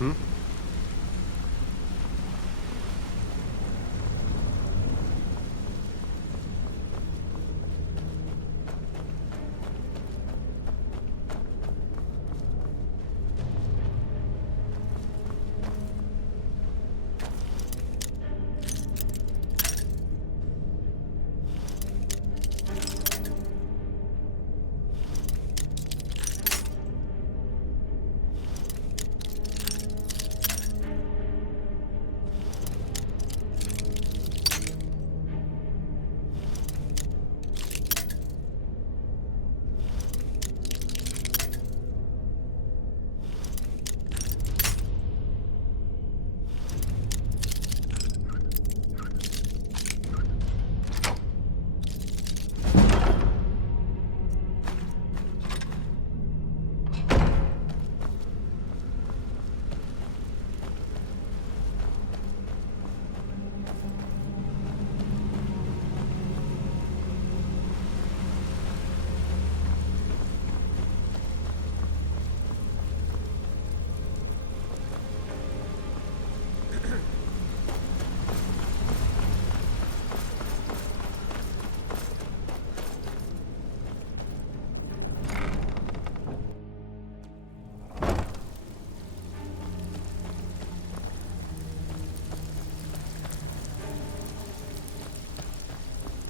Hmm?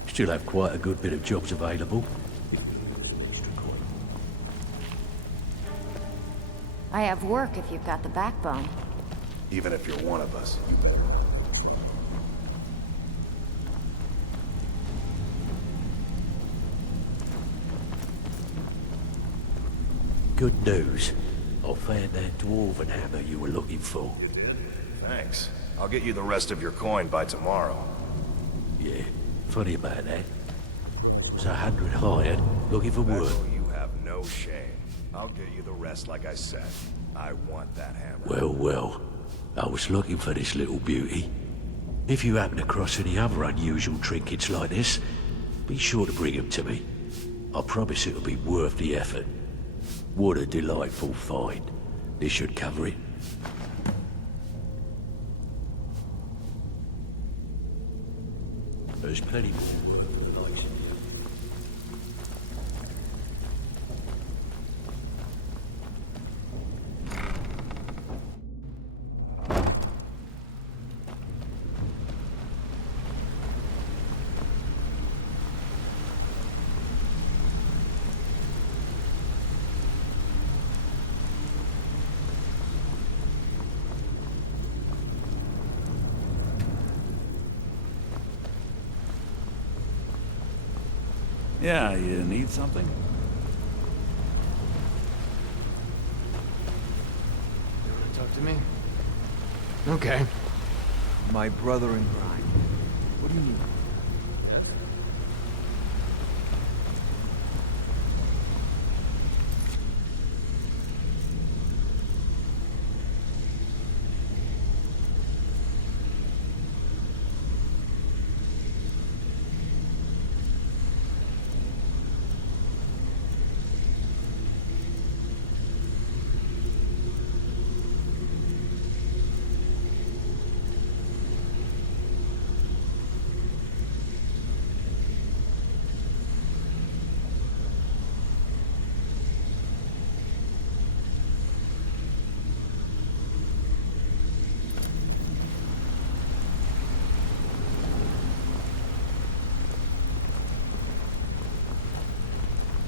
Still have quite a good bit of jobs available. I have work if you've got the backbone. Even if you're one of us. Good news. I found that dwarven hammer you were looking for. You did? Thanks. I'll get you the rest of your coin by tomorrow. Yeah, funny about that. It's 100 hired, looking for work. Vessel, you have no shame. I'll get you the rest like I said. I want that hammer. Well, I was looking for this little beauty. If you happen across any other unusual trinkets like this, be sure to bring them to me. I promise it'll be worth the effort. What a delightful find. This should cover it. There's plenty more. Nice. Yeah, you need something? You want to talk to me? Okay. My brother in crime. What do you need?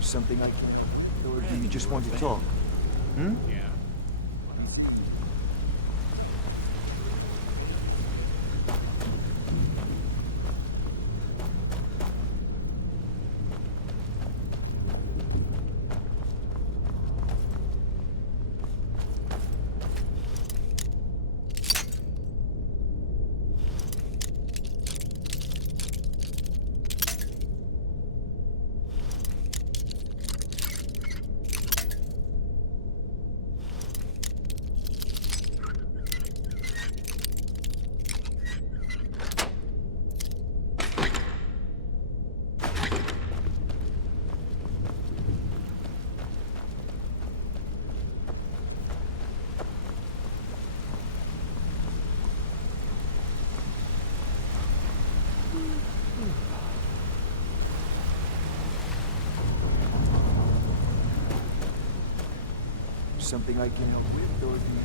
Something I can... Or do you just want to talk? Hmm? Yeah. something I can help with, or do you...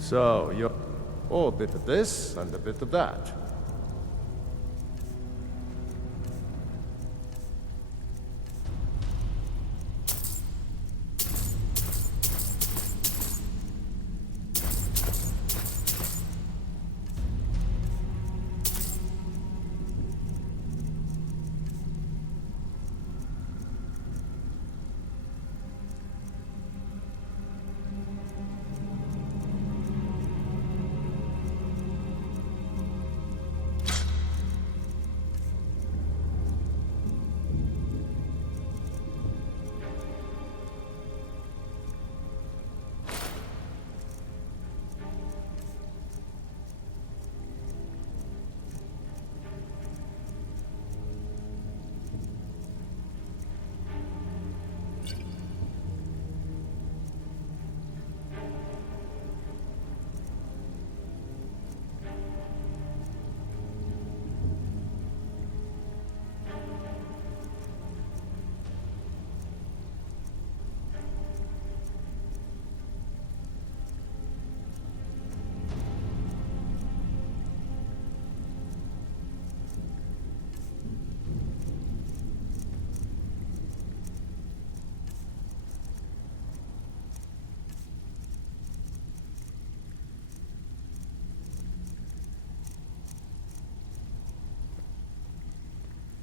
So, you're... Oh, a bit of this and a bit of that.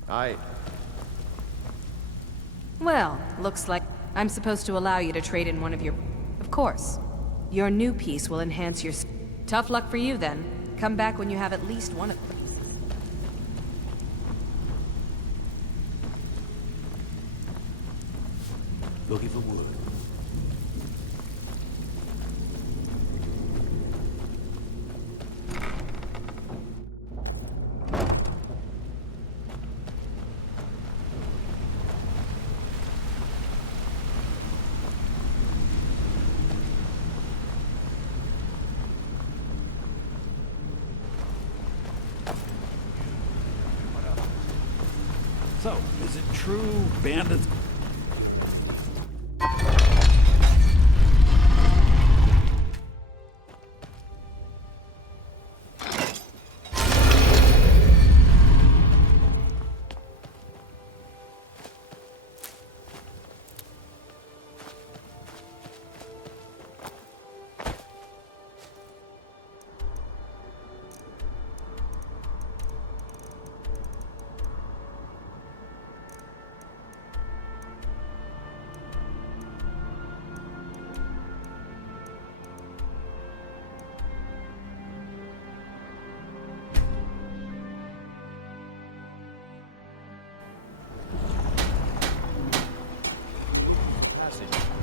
Aye. Well, looks like I'm supposed to allow you to trade in one of your... Of course. Your new piece will enhance your... Tough luck for you, then. Come back when you have at least one of them. Looking for work. So, is it true bandits...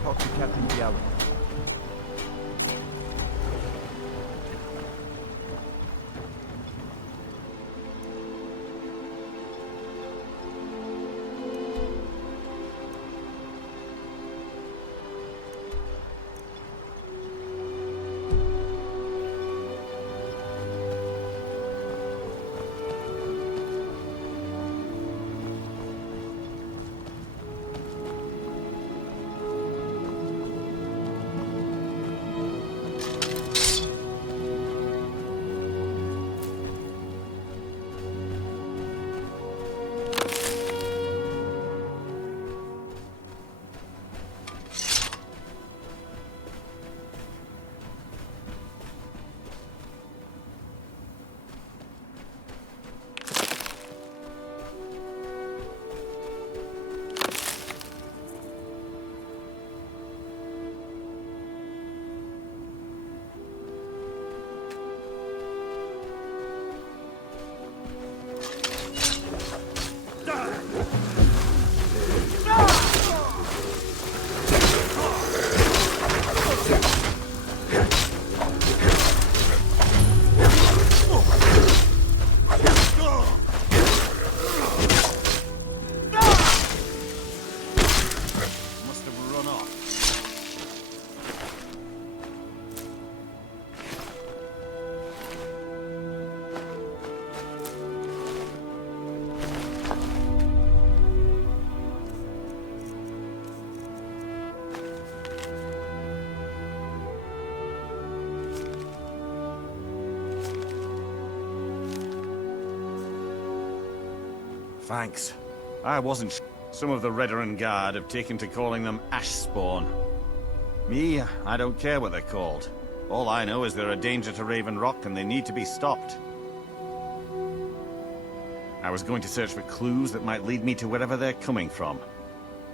Talk to Captain Diallo. Thanks. I wasn't Some of the Redoran Guard have taken to calling them Ash Spawn. Me, I don't care what they're called. All I know is they're a danger to Raven Rock and they need to be stopped. I was going to search for clues that might lead me to wherever they're coming from.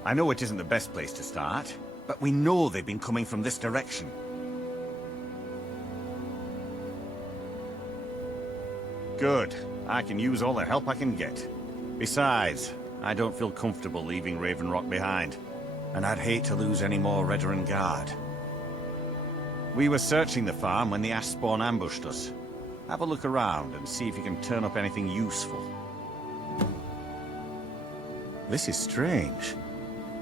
I know it isn't the best place to start, but we know they've been coming from this direction. Good. I can use all the help I can get. Besides, I don't feel comfortable leaving Raven Rock behind, and I'd hate to lose any more Redoran Guard. We were searching the farm when the Ash Spawn ambushed us. Have a look around and see if you can turn up anything useful. This is strange.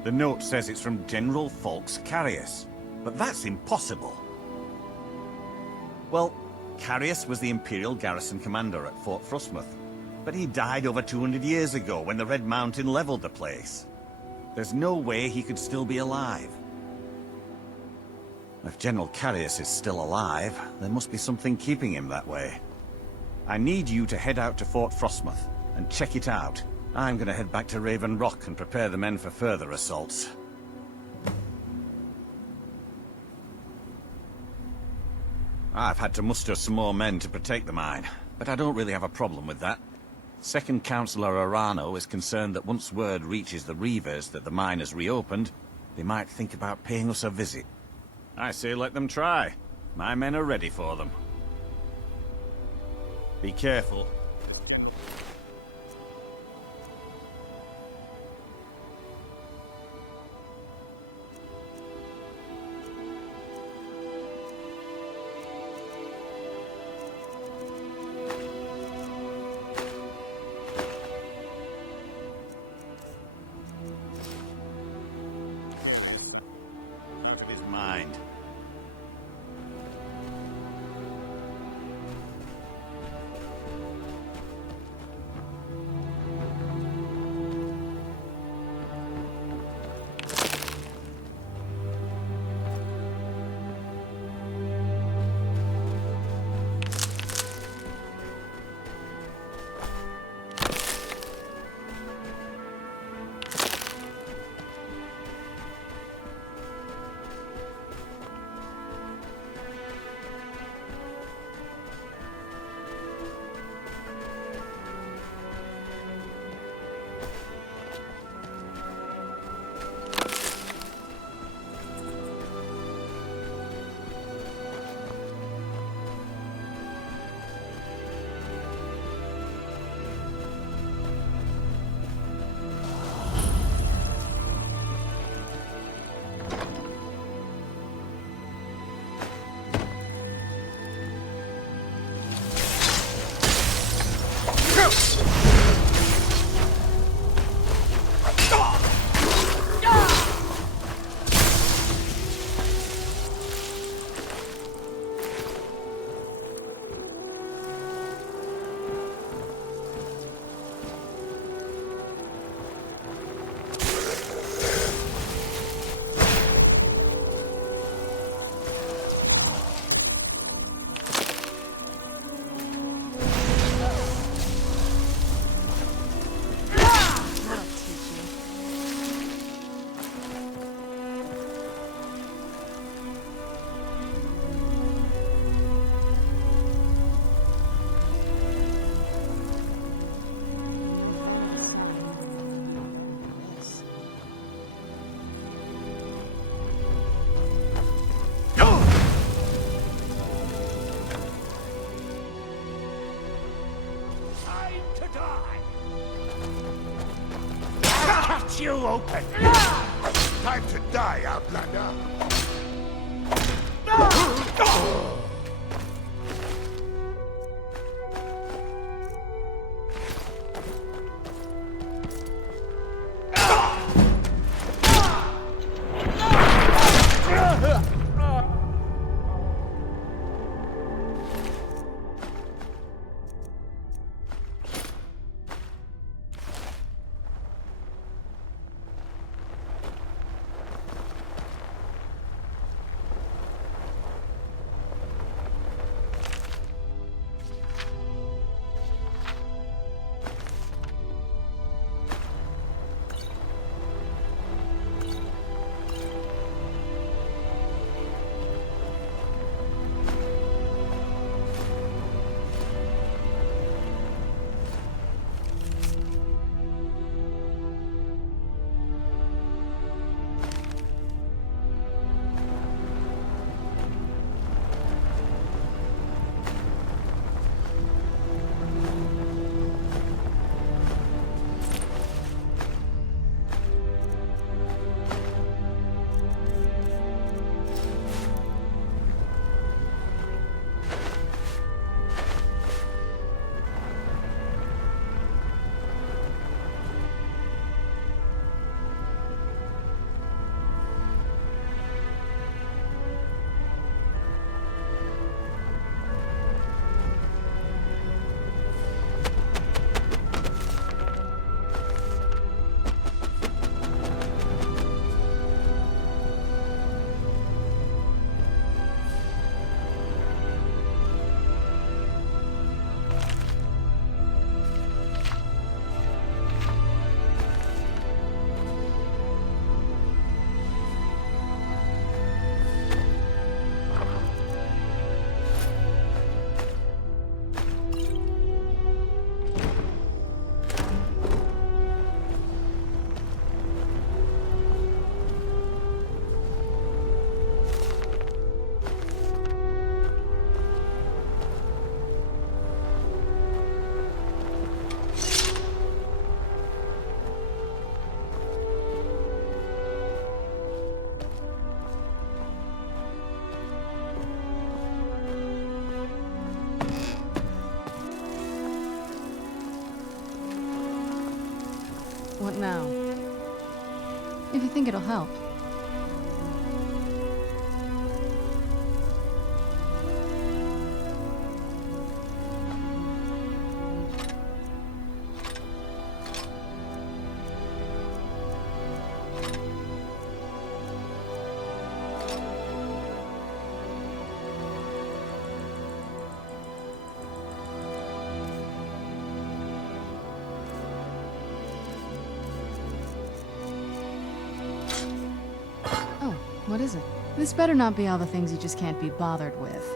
The note says it's from General Falk's Carius, but that's impossible. Well, Carius was the Imperial garrison commander at Fort Frostmoth, but he died over 200 years ago when the Red Mountain leveled the place. There's no way he could still be alive. If General Carius is still alive, there must be something keeping him that way. I need you to head out to Fort Frostmoth and check it out. I'm gonna head back to Raven Rock and prepare the men for further assaults. I've had to muster some more men to protect the mine, but I don't really have a problem with that. Second Councillor Arano is concerned that once word reaches the Reavers that the mine has reopened, they might think about paying us a visit. I say let them try. My men are ready for them. Be careful. Out of his mind. You open! Time to die, Outlander! What now? If you think it'll help. What is it? This better not be all the things you just can't be bothered with.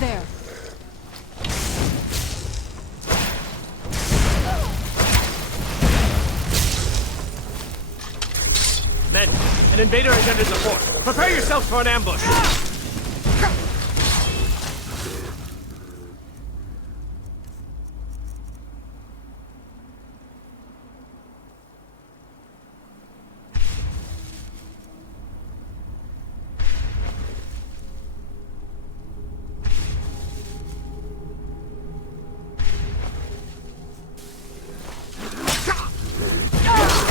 There. Men, an invader has entered the fort. Prepare yourselves for an ambush.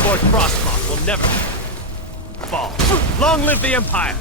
Fort Frostmoth will never fall. Long live the Empire!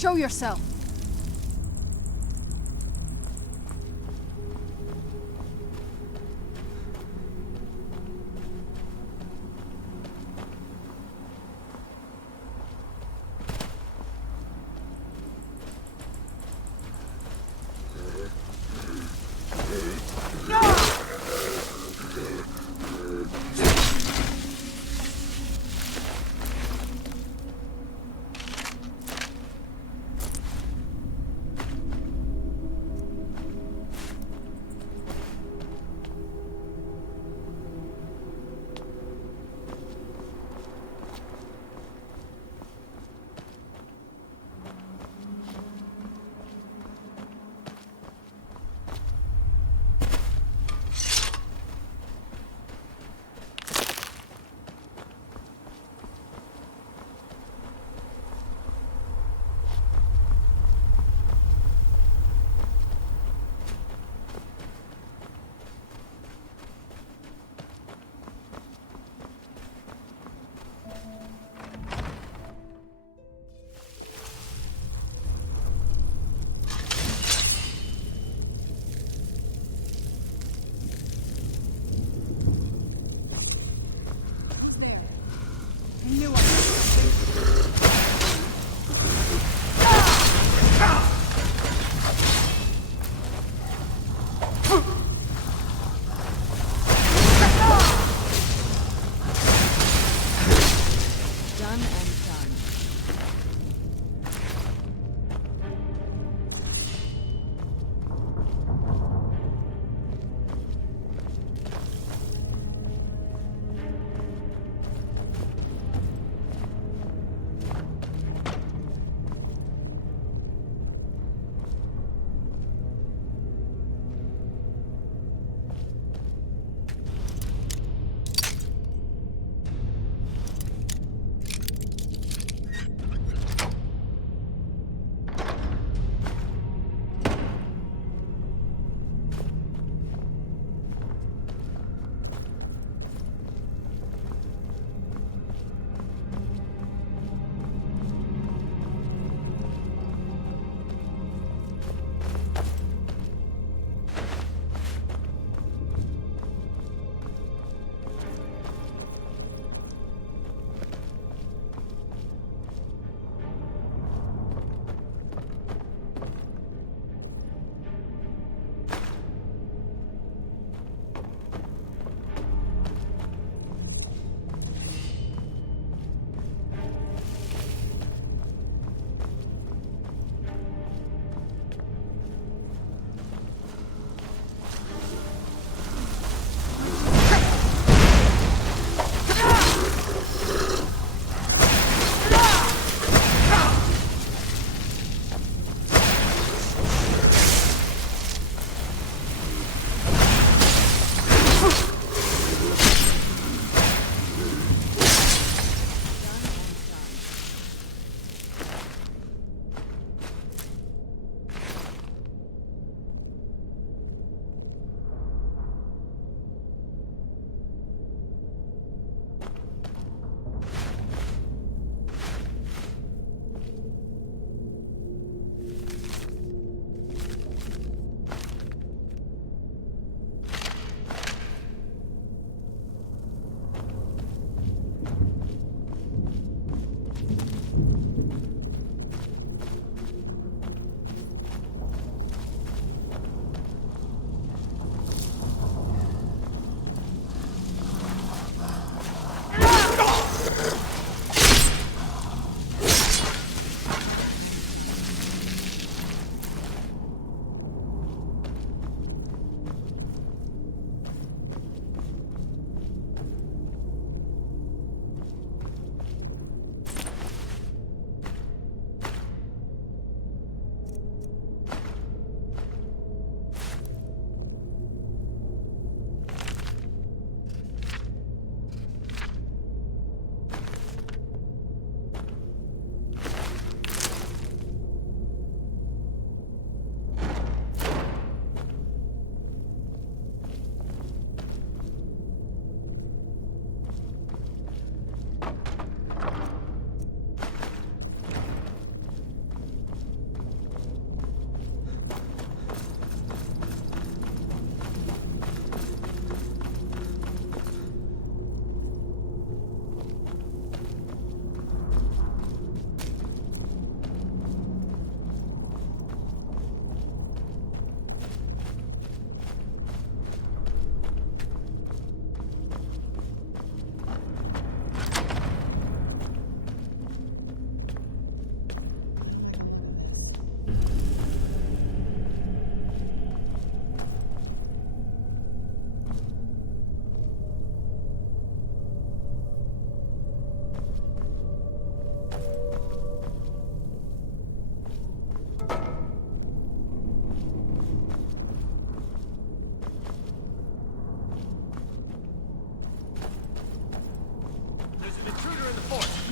Show yourself!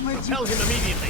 Repel him immediately.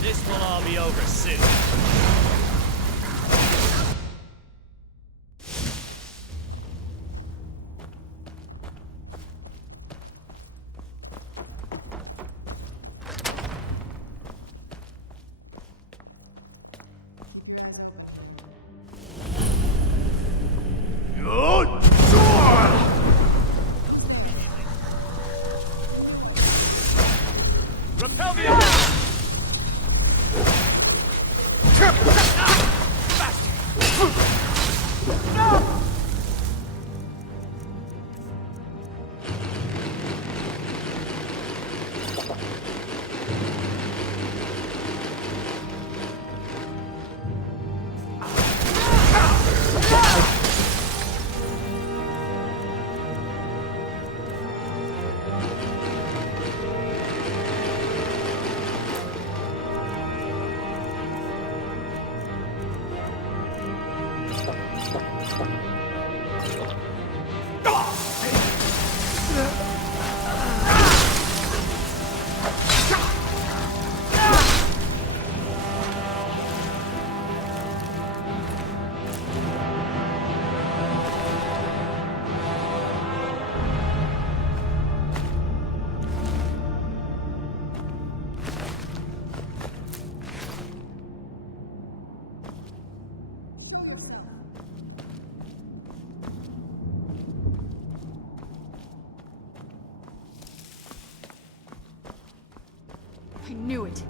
This will all be over soon. Repel the enemy! I knew it.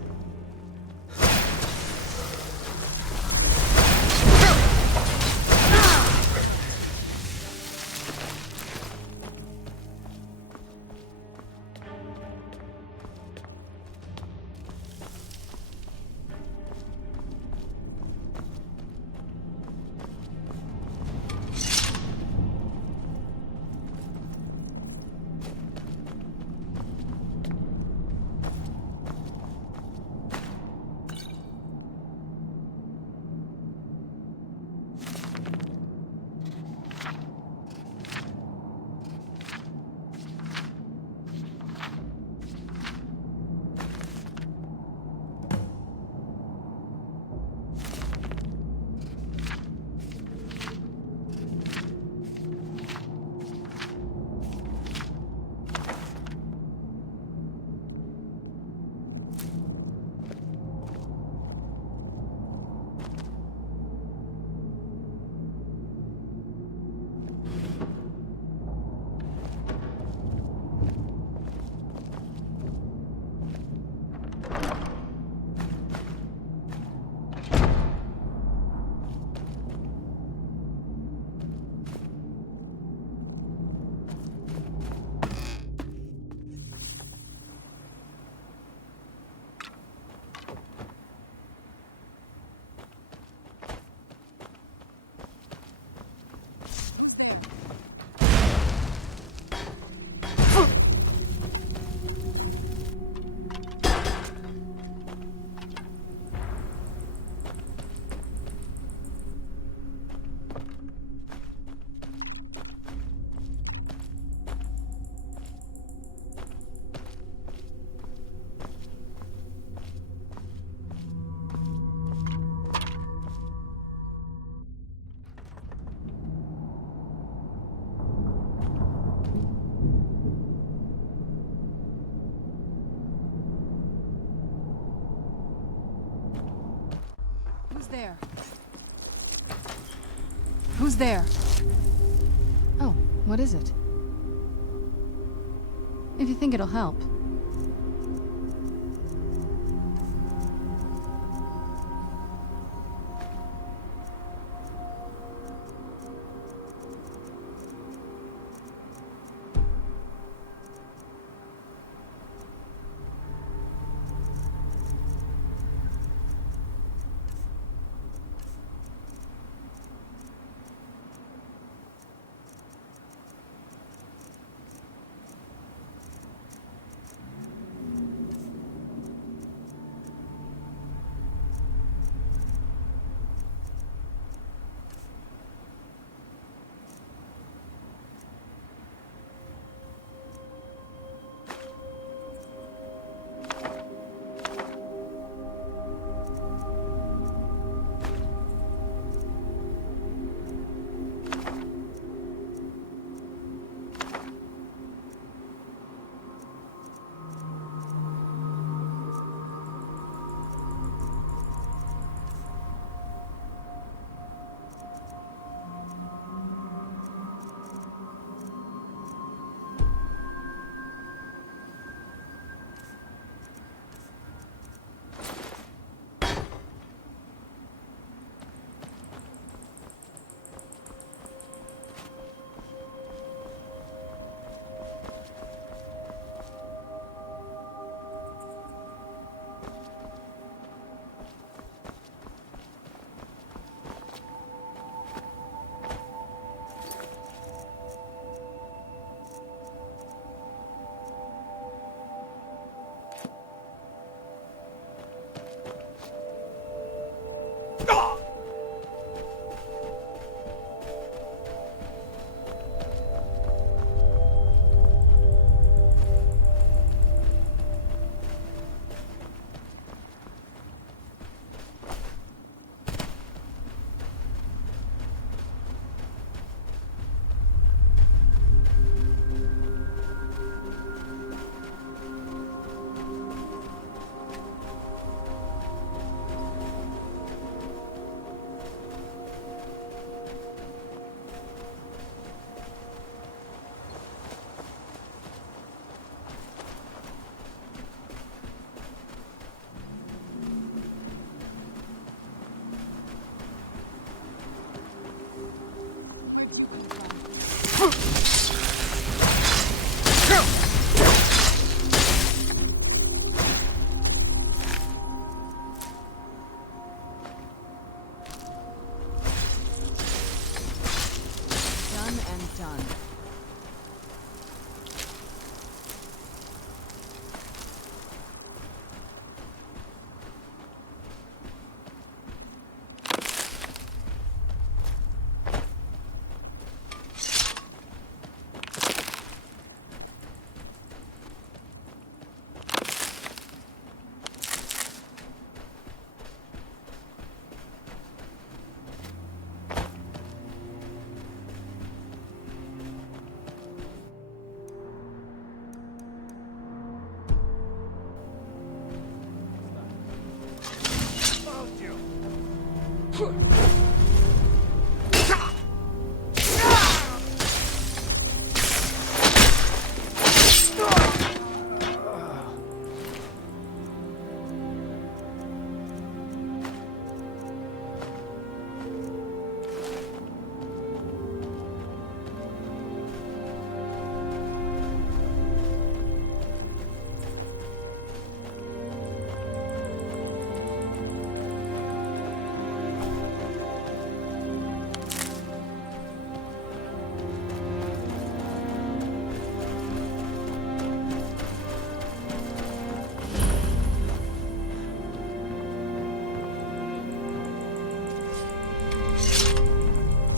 there? Who's there? Oh, what is it? If you think it'll help.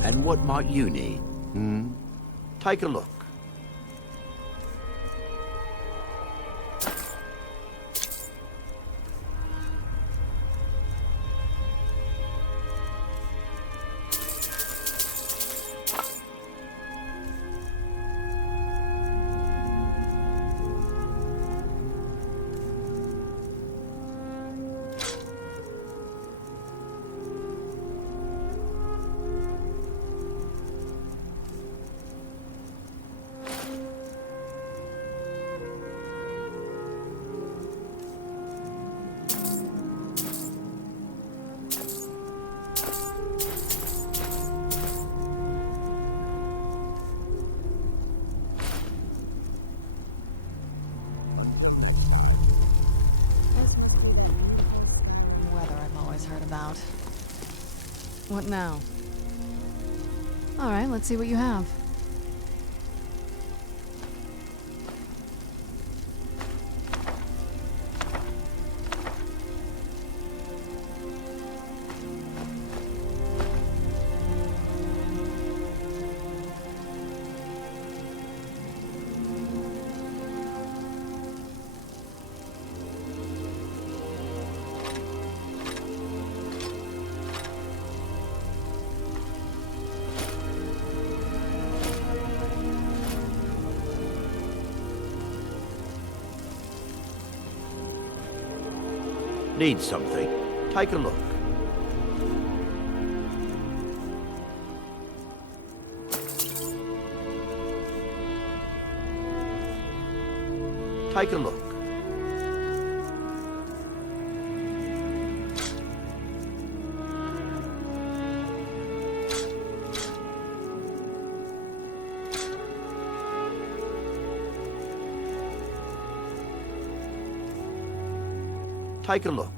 And what might you need? Take a look. about. What now? Alright, let's see what you have. Need something? Take a look. Take a look. Take a look.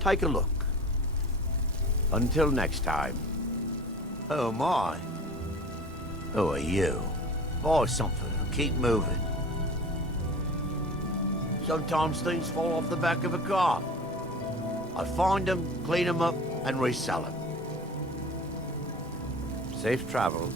Take a look. Until next time. Oh my. Who are you? Buy something and keep moving. Sometimes things fall off the back of a car. I find them, clean them up, and resell them. Safe travels.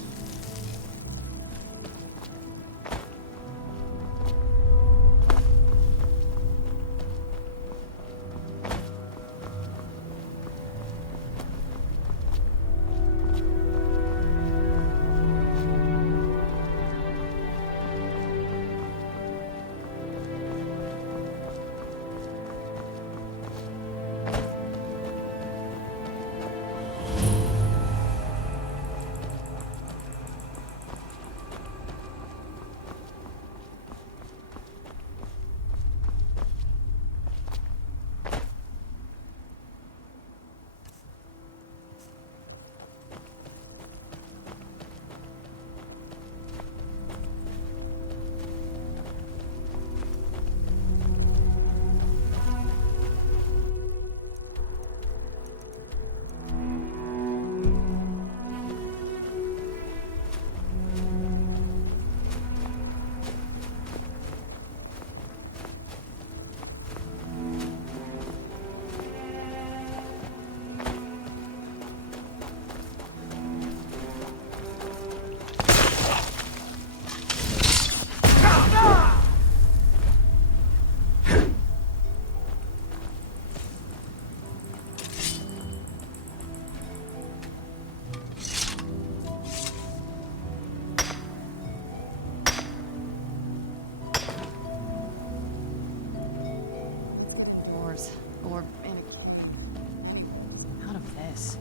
this.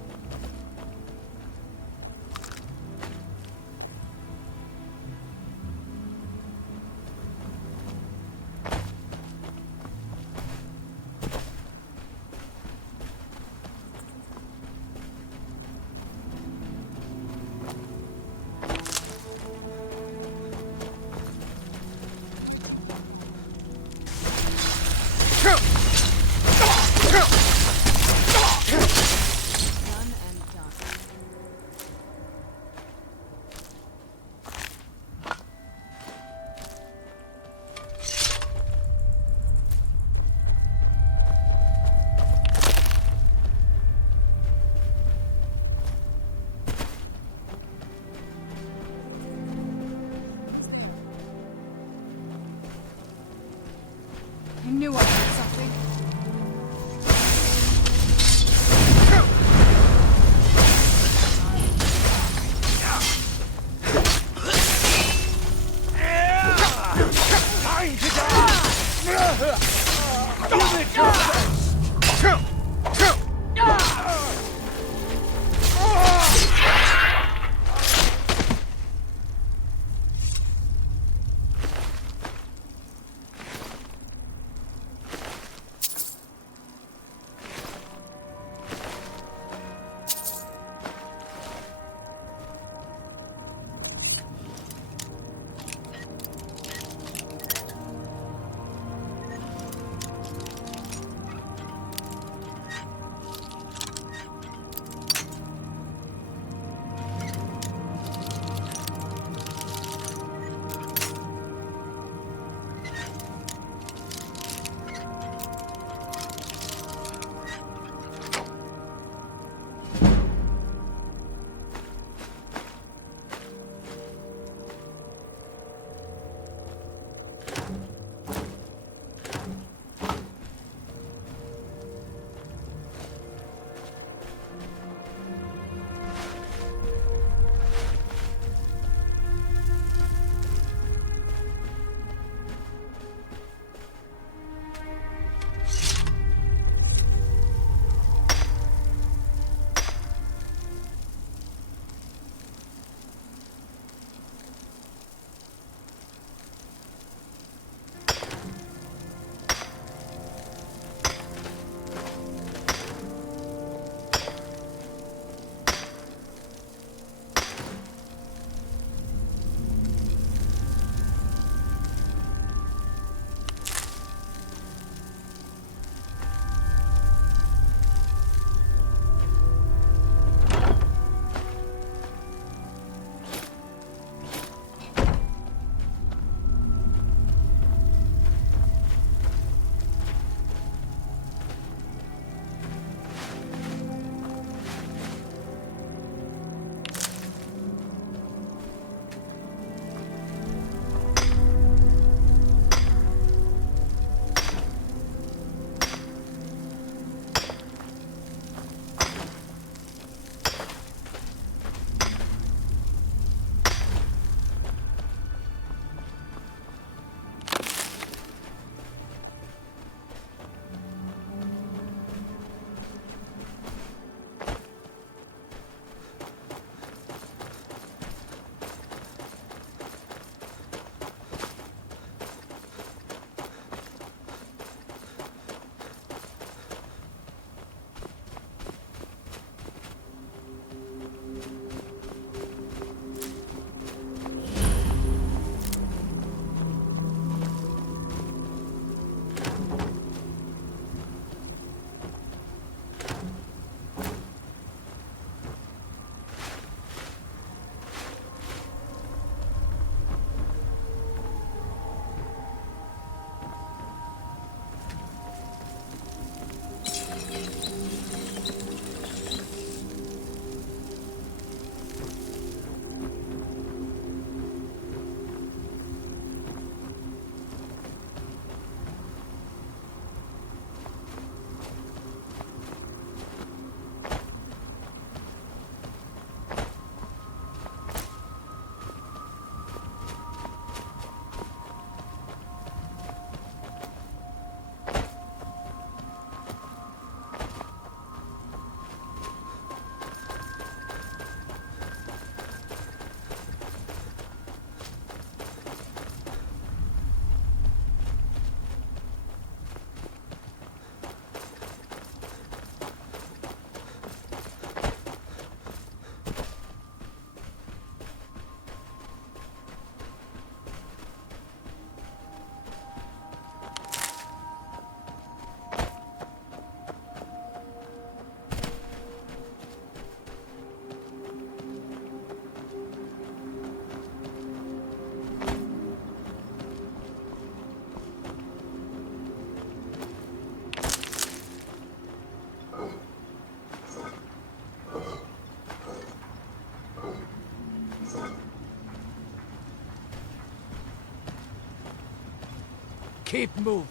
Keep moving.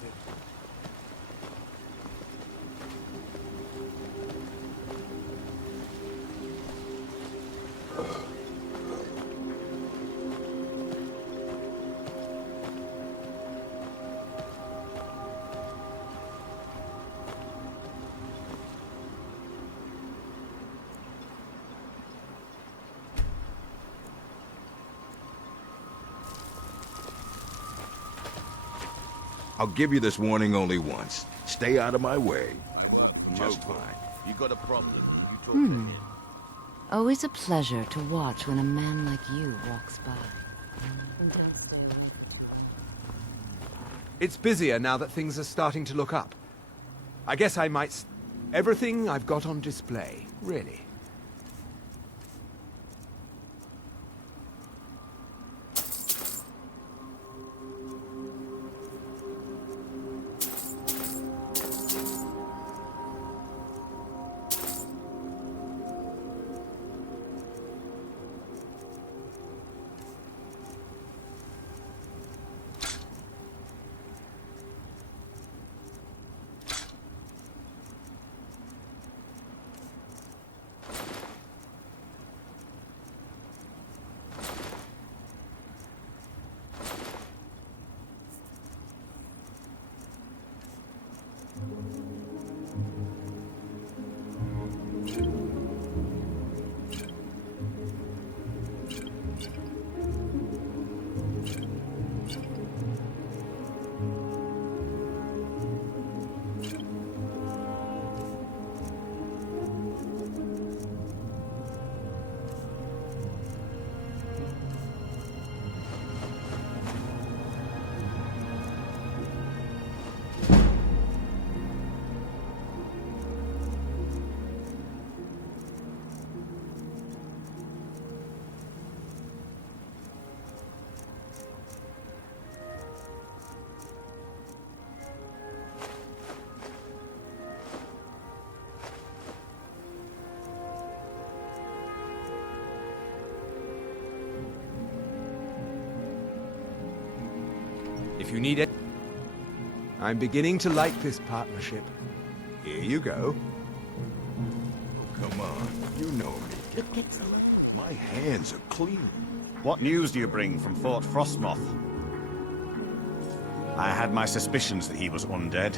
I'll give you this warning only once. Stay out of my way. Just fine. You got a problem, you talk to him. Always a pleasure to watch when a man like you walks by. It's busier now that things are starting to look up. I guess I might... Everything I've got on display, really. If you need it... I'm beginning to like this partnership. Here you go. Oh, come on. You know me. My hands are clean. What news do you bring from Fort Frostmoth? I had my suspicions that he was undead.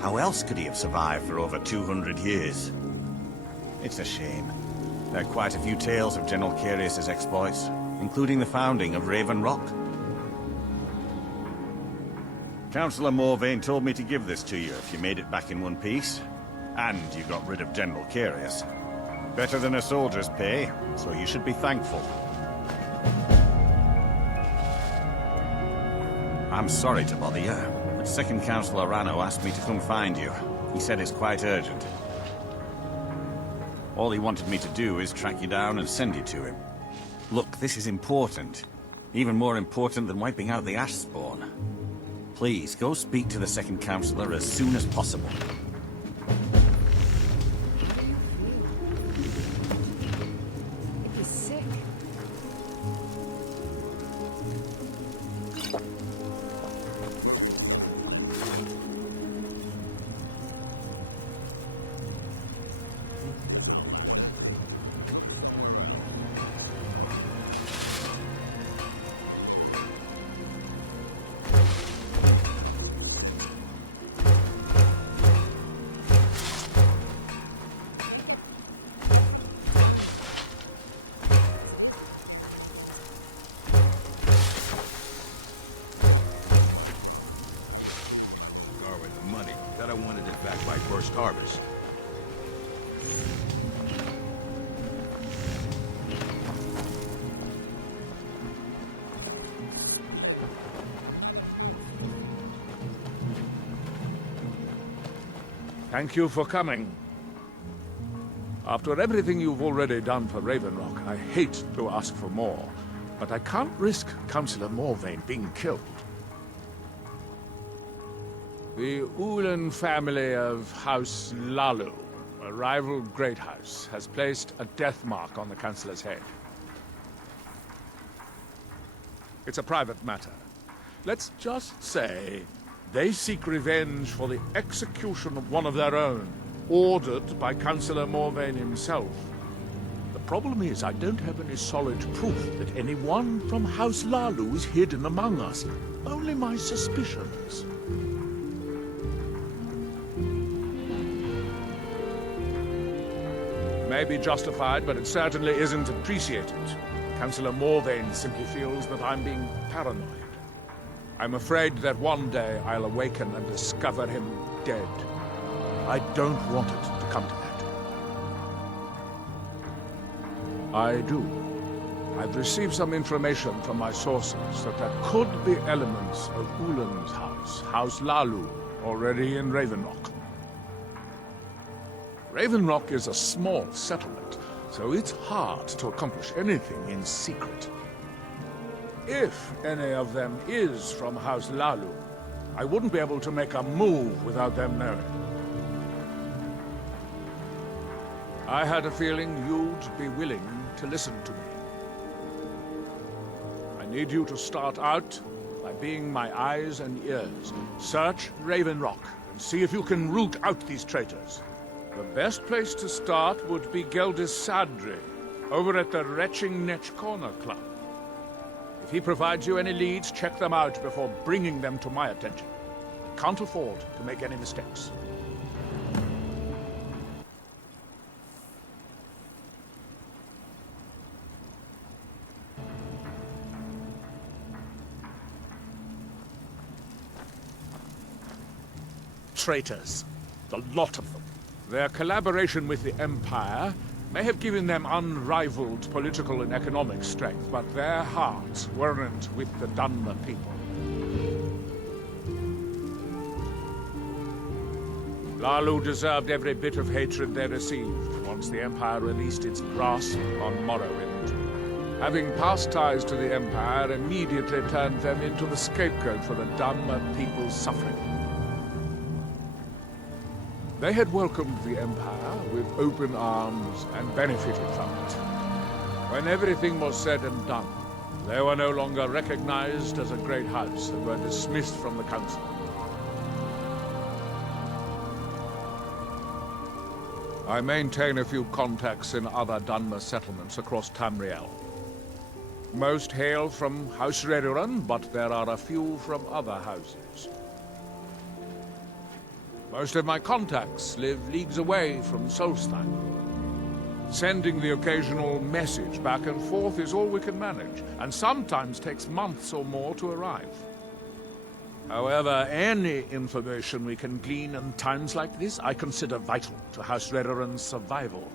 How else could he have survived for over 200 years? It's a shame. There are quite a few tales of General Carius's exploits, including the founding of Raven Rock. Councillor Morvain told me to give this to you if you made it back in one piece. And you got rid of General Carius. Better than a soldier's pay, so you should be thankful. I'm sorry to bother you, but Second Councillor Rano asked me to come find you. He said it's quite urgent. All he wanted me to do is track you down and send you to him. Look, this is important. Even more important than wiping out the Ash Spawn. Please, go speak to the Second Councillor as soon as possible. He's sick. Harvest. Thank you for coming. After everything you've already done for Raven Rock, I hate to ask for more, but I can't risk Councillor Morvain being killed. The Ulan family of House Lalu, a rival great house, has placed a death mark on the Councillor's head. It's a private matter. Let's just say They seek revenge for the execution of one of their own, ordered by Councillor Morvain himself. The problem is, I don't have any solid proof that anyone from House Lalu is hidden among us. Only my suspicions. May be justified, but it certainly isn't appreciated. Councillor Morvain simply feels that I'm being paranoid. I'm afraid that one day I'll awaken and discover him dead. I don't want it to come to that. I do. I've received some information from my sources that there could be elements of Ulan's house, House Lalu, already in Ravenrock. Ravenrock is a small settlement, so it's hard to accomplish anything in secret. If any of them is from House Lalu, I wouldn't be able to make a move without them knowing. I had a feeling you'd be willing to listen to me. I need you to start out by being my eyes and ears. Search Ravenrock and see if you can root out these traitors. The best place to start would be Geldis Sadri, over at the Retching Netch Corner Club. If he provides you any leads, check them out before bringing them to my attention. I can't afford to make any mistakes. Traitors. The lot of them. Their collaboration with the Empire may have given them unrivaled political and economic strength, but their hearts weren't with the Dunmer people. Lalu deserved every bit of hatred they received once the Empire released its grasp on Morrowind. Having past ties to the Empire immediately turned them into the scapegoat for the Dunmer people's suffering. They had welcomed the Empire with open arms and benefited from it. When everything was said and done, they were no longer recognized as a great house and were dismissed from the council. I maintain a few contacts in other Dunmer settlements across Tamriel. Most hail from House Redoran, but there are a few from other houses. Most of my contacts live leagues away from Solstheim. Sending the occasional message back and forth is all we can manage, and sometimes takes months or more to arrive. However, any information we can glean in times like this, I consider vital to House Redoran's survival.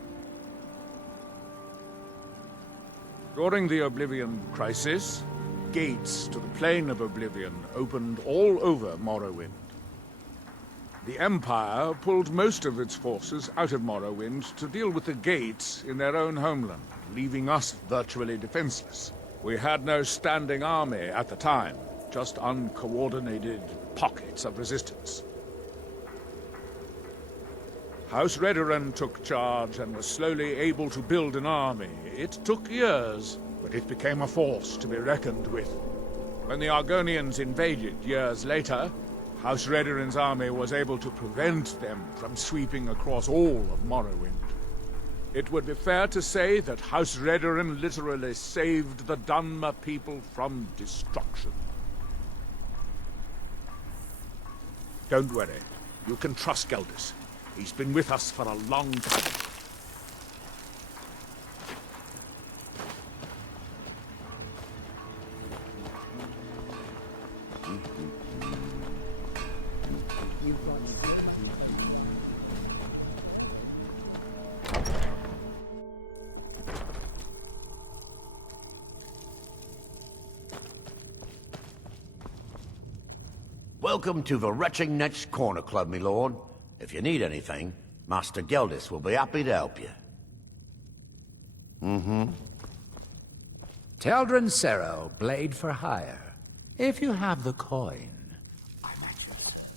During the Oblivion Crisis, gates to the Plane of Oblivion opened all over Morrowind. The Empire pulled most of its forces out of Morrowind to deal with the gates in their own homeland, leaving us virtually defenseless. We had no standing army at the time, just uncoordinated pockets of resistance. House Redoran took charge and was slowly able to build an army. It took years, but it became a force to be reckoned with. When the Argonians invaded years later, House Redoran's army was able to prevent them from sweeping across all of Morrowind. It would be fair to say that House Redoran literally saved the Dunmer people from destruction. Don't worry. You can trust Geldis. He's been with us for a long time. Welcome to the Retching Netch Corner Club, my lord. If you need anything, Master Geldis will be happy to help you. Teldrin Sero, blade for hire. If you have the coin, I'm at your service.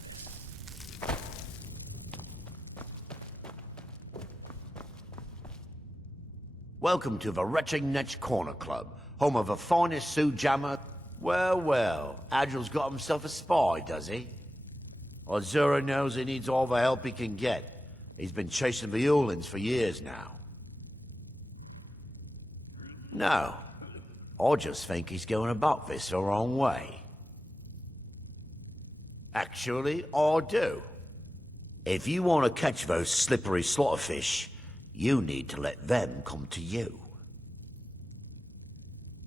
Welcome to the Retching Netch Corner Club, home of the finest Sue Jammer. Well, well, Adril's got himself a spy, does he? Azura knows he needs all the help he can get. He's been chasing the Ulins for years now. No, I just think he's going about this the wrong way. Actually, I do. If you want to catch those slippery slaughterfish, you need to let them come to you.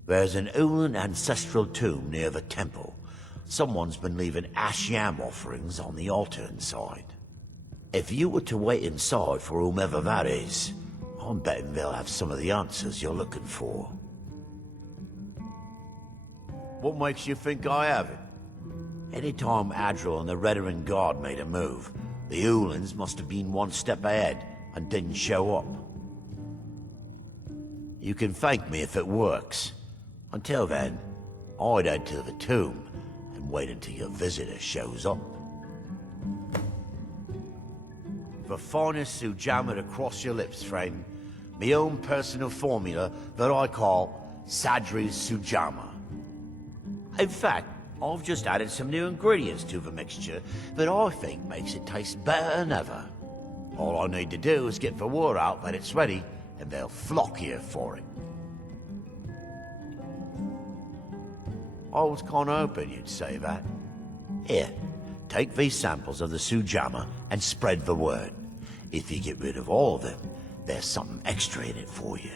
There's an Ulin ancestral tomb near the temple. Someone's been leaving ash yam offerings on the altar inside. If you were to wait inside for whomever that is, I'm betting they'll have some of the answers you're looking for. What makes you think I haven't? Anytime Adril and the Redoran Guard made a move, the Ulins must have been one step ahead and didn't show up. You can thank me if it works. Until then, I'd head to the tomb and wait until your visitor shows up. The finest Sujamma to cross your lips, friend. My own personal formula that I call Sadri's Sujamma. In fact, I've just added some new ingredients to the mixture that I think makes it taste better than ever. All I need to do is get the word out that it's ready, and they'll flock here for it. I was kinda hoping you'd say that. Here, take these samples of the Sujamma and spread the word. If you get rid of all of them, there's something extra in it for you.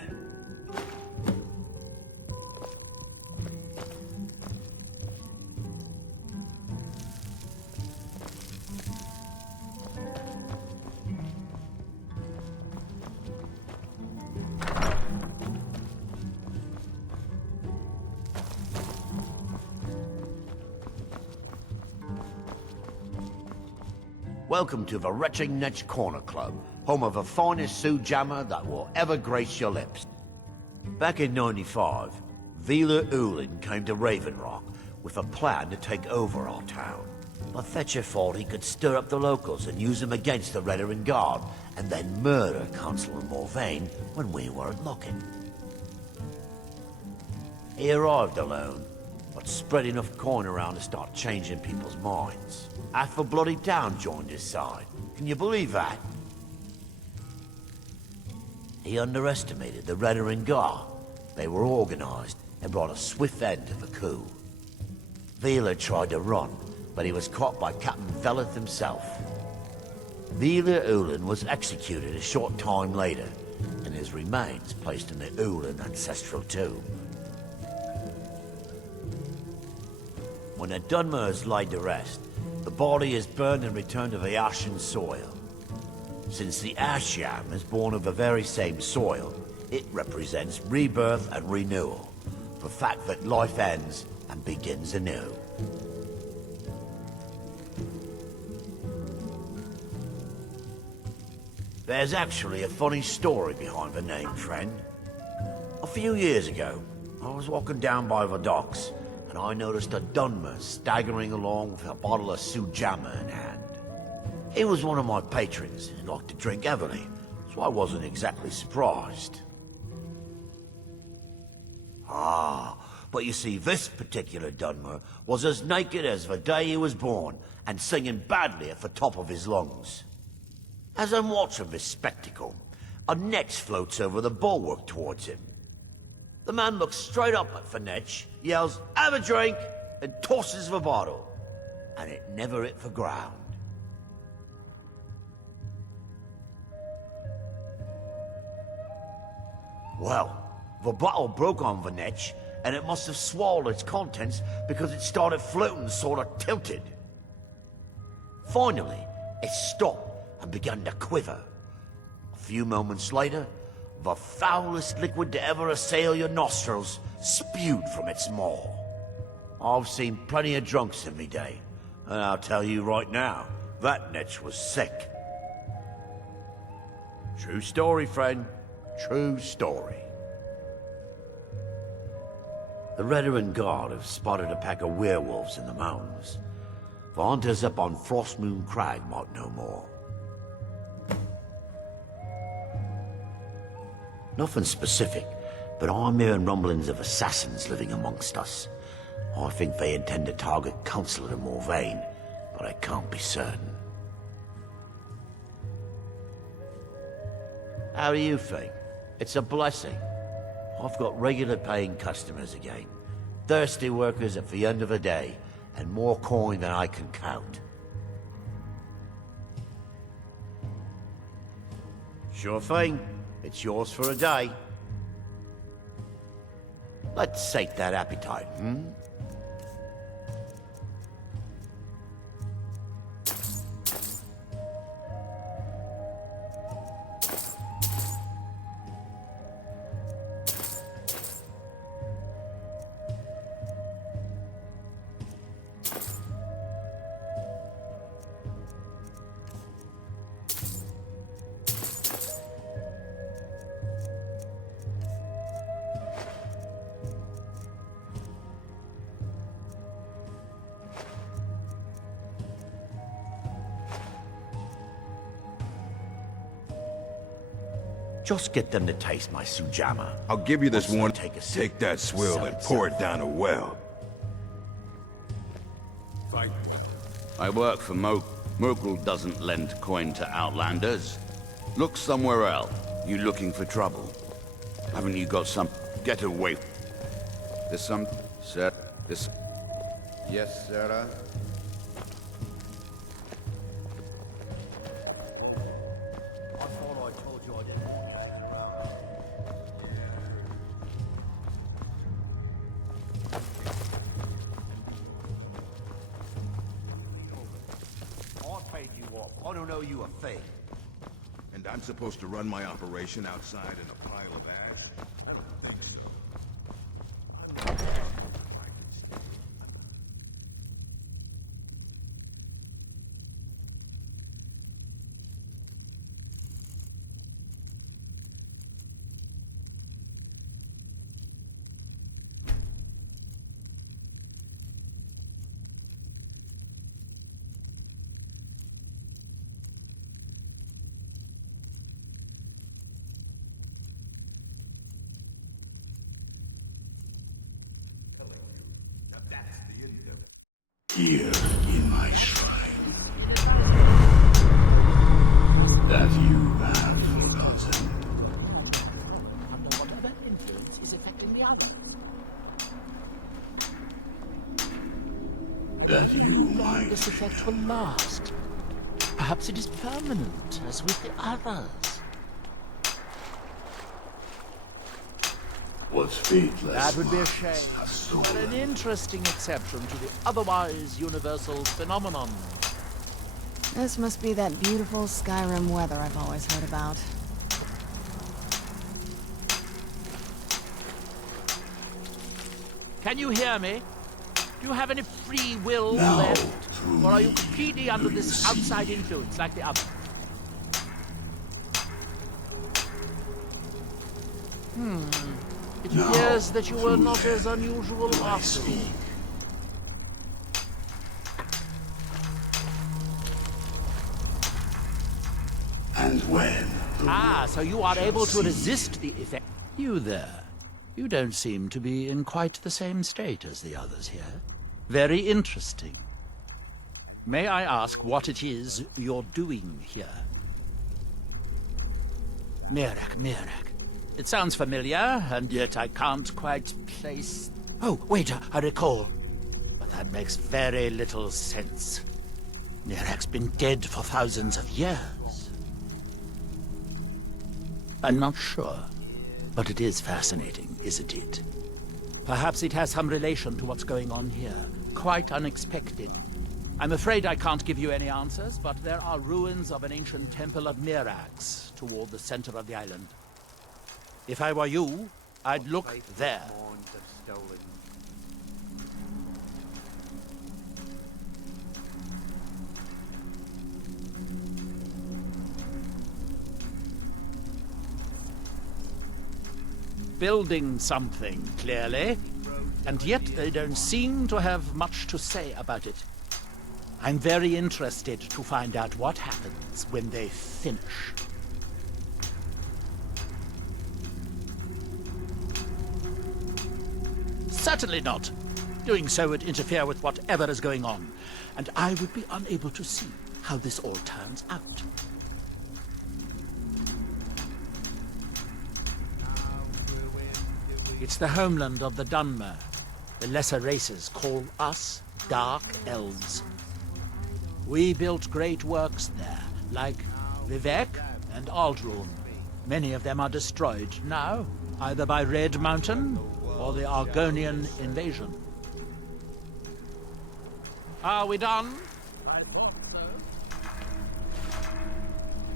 Welcome to the Retching Netch Corner Club, home of the finest Sujamma that will ever grace your lips. Back in '95, Vila Ulin came to Raven Rock with a plan to take over our town. But Fetcher thought he could stir up the locals and use them against the Redoran Guard, and then murder Councillor Morvain when we weren't looking. He arrived alone, but spread enough coin around to start changing people's minds. Half the bloody town joined his side. Can you believe that? He underestimated the Redoran Guard. They were organized and brought a swift end to the coup. Vila tried to run, but he was caught by Captain Veleth himself. Vila Ulin was executed a short time later, and his remains placed in the Ulin ancestral tomb. When the Dunmer is laid to rest, the body is burned and returned to the ashen soil. Since the ash yam is born of the very same soil, it represents rebirth and renewal, the fact that life ends and begins anew. There's actually a funny story behind the name, friend. A few years ago, I was walking down by the docks, and I noticed a Dunmer staggering along with a bottle of Sujamma in hand. He was one of my patrons and liked to drink heavily, so I wasn't exactly surprised. But you see, this particular Dunmer was as naked as the day he was born, and singing badly at the top of his lungs. As I'm watching this spectacle, a netch floats over the bulwark towards him. The man looks straight up at the netch, yells, "Have a drink," and tosses the bottle. And it never hit the ground. Well, the bottle broke on the netch, and it must have swallowed its contents because it started floating sort of tilted. Finally, it stopped and began to quiver. A few moments later, the foulest liquid to ever assail your nostrils spewed from its maw. I've seen plenty of drunks in me day, and I'll tell you right now, that netch was sick. True story, friend. True story. The Redoran Guard have spotted a pack of werewolves in the mountains. The hunters up on Frostmoon Crag might know more. Nothing specific, but I'm hearing rumblings of assassins living amongst us. I think they intend to target Councillor Morvain, but but I can't be certain. How do you think? It's a blessing. I've got regular paying customers again. Thirsty workers at the end of the day, and more coin than I can count. Sure thing. It's yours for a day. Let's sate that appetite, hmm? Just get them to taste my sujama. I'll give you this Once they one. take a sip, Take that swill sell and it, pour sell it down a well. I work for Merkel doesn't lend coin to outlanders. Look somewhere else. You looking for trouble? Haven't you got some... Get away. There's some... Sir, this... Yes, Sarah? I thought I told you I didn't. I paid you off. I don't owe you a thing. And I'm supposed to run my operation outside in a pile of ash? I don't think so. I'm not Here in my shrine, that you have forgotten. Under whatever influence is affecting the other. That you might This effect will last. Perhaps it is permanent, as with the others. What's faithless That would be a minds shame. have But stolen. an interesting exception to the otherwise universal phenomenon. This must be that beautiful Skyrim weather I've always heard about. Can you hear me? Do you have any free will Now, left? through Or are you me, completely under do you this see? outside influence like the other? It Now, appears that you were through not them, as unusual do I after all. speak? And when the Ah, so you are shall able to see. resist the effect. You there. You don't seem to be in quite the same state as the others here. Very interesting. May I ask what it is you're doing here? Mirak. It sounds familiar, and yet I can't quite place... Oh, wait, I recall. But that makes very little sense. Mirak's been dead for thousands of years. I'm not sure, but it is fascinating, isn't it? Perhaps it has some relation to what's going on here. Quite unexpected. I'm afraid I can't give you any answers, but there are ruins of an ancient temple of Mirax toward the center of the island. If I were you, I'd look there. Building something, clearly. And yet they don't seem to have much to say about it. I'm very interested to find out what happens when they finish. Certainly not. Doing so would interfere with whatever is going on, and I would be unable to see how this all turns out. It's the homeland of the Dunmer. The lesser races call us Dark Elves. We built great works there, like Vivek and Aldrun. Many of them are destroyed now, either by Red Mountain or the Argonian invasion. Are we done? I thought so.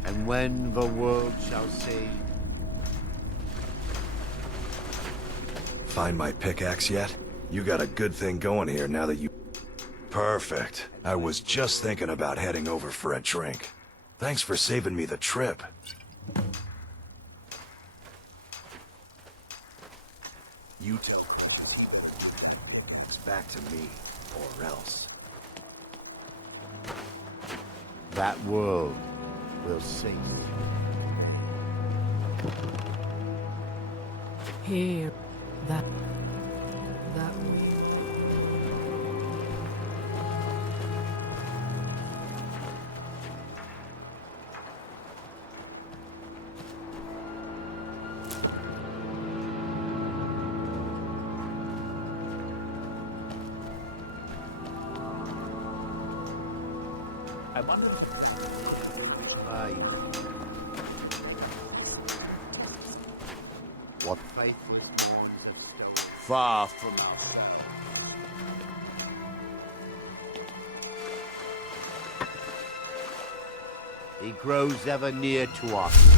And when the world shall see... Find my pickaxe yet? You got a good thing going here now that you... Perfect. I was just thinking about heading over for a drink. Thanks for saving me the trip. You tell her. It's back to me, or else. That world will cease. Here, that... I wonder will reclaim what faithless horns have stolen. Far from us. He grows ever near to us.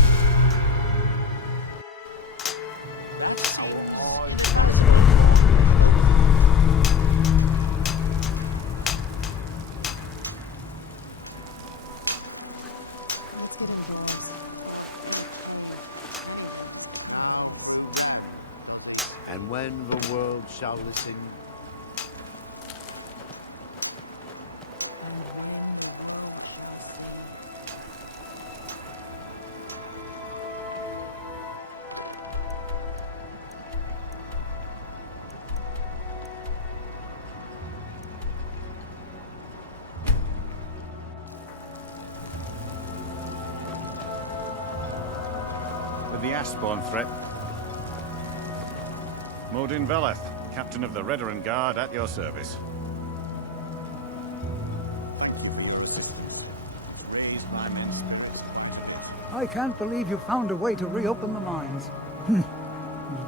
And when the world shall listen, With the Ashbourne threat, Modin Veleth, Captain of the Redoran Guard, at your service. I can't believe you found a way to reopen the mines. He's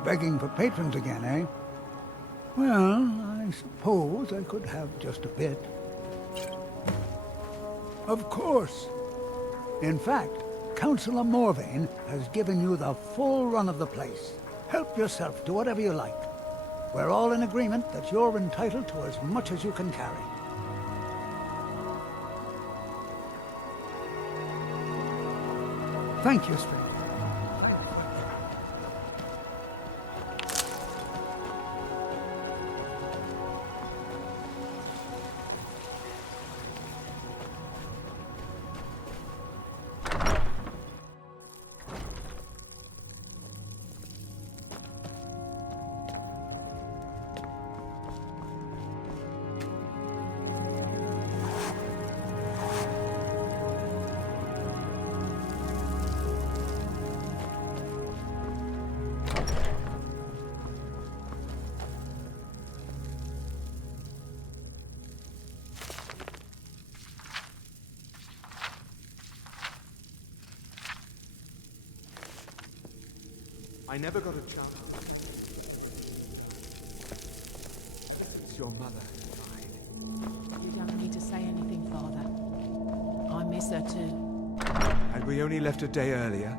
begging for patrons again, eh? Well, I suppose I could have just a bit. Of course. In fact, Councillor Morvain has given you the full run of the place. Help yourself to whatever you like. We're all in agreement that you're entitled to as much as you can carry. Thank you, stranger. I never got a chance. It's your mother died. You don't need to say anything, Father. I miss her too. Had we only left a day earlier,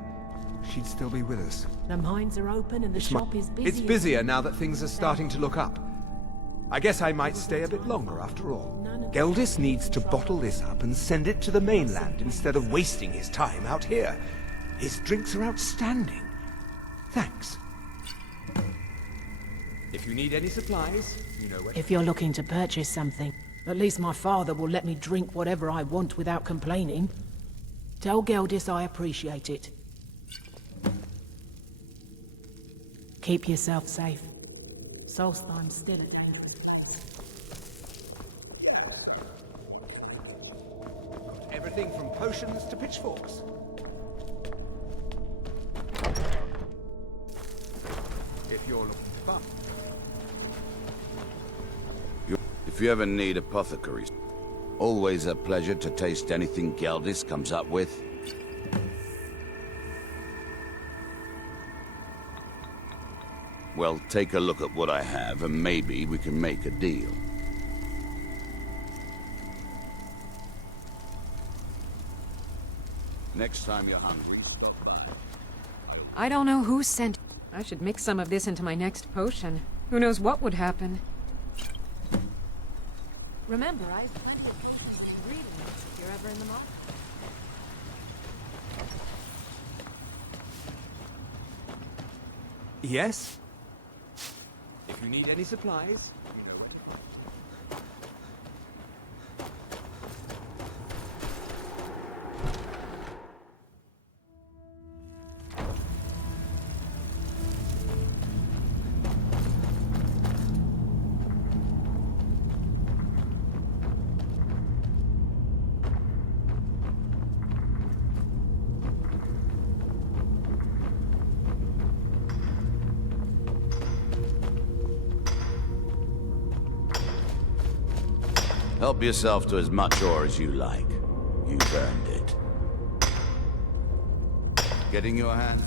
she'd still be with us. The mines are open and the shop is busy. It's busier now that things are starting to look up. I guess I might stay a bit longer after all. Geldis needs to bottle this up and send it to the mainland instead of wasting his time out here. His drinks are outstanding. Thanks. If you need any supplies, you know where... If you're looking to purchase something, at least my father will let me drink whatever I want without complaining. Tell Geldis I appreciate it. Keep yourself safe. Solstheim's still a dangerous place. everything from potions to pitchforks. If you're looking for fun. If you ever need apothecaries, always a pleasure to taste anything Geldis comes up with. Well, take a look at what I have, and maybe we can make a deal. Next time you're hungry, stop by. I don't know who sent... I should mix some of this into my next potion. Who knows what would happen? Remember, I have plenty of potions and ingredients if you're ever in the market. Yes? If you need any supplies, you know what to... Help yourself to as much ore as you like. You've earned it. Getting your hand?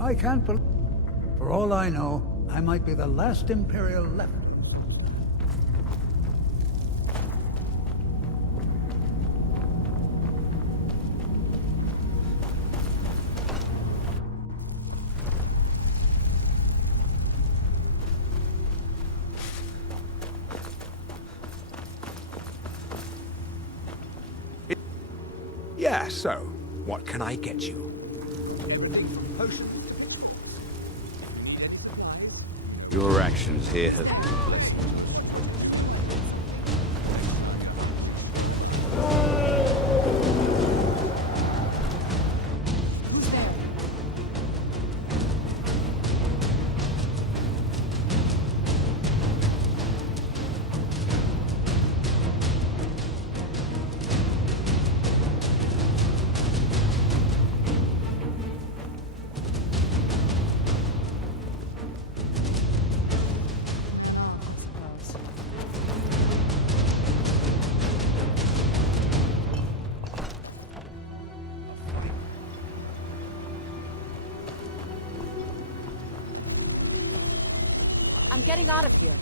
I can't believe... For all I know, I might be the last Imperial left. Yeah, so, what can I get you? Everything from potions. Need any supplies? Your actions here have been blessed. Who's there? I'm getting out of here.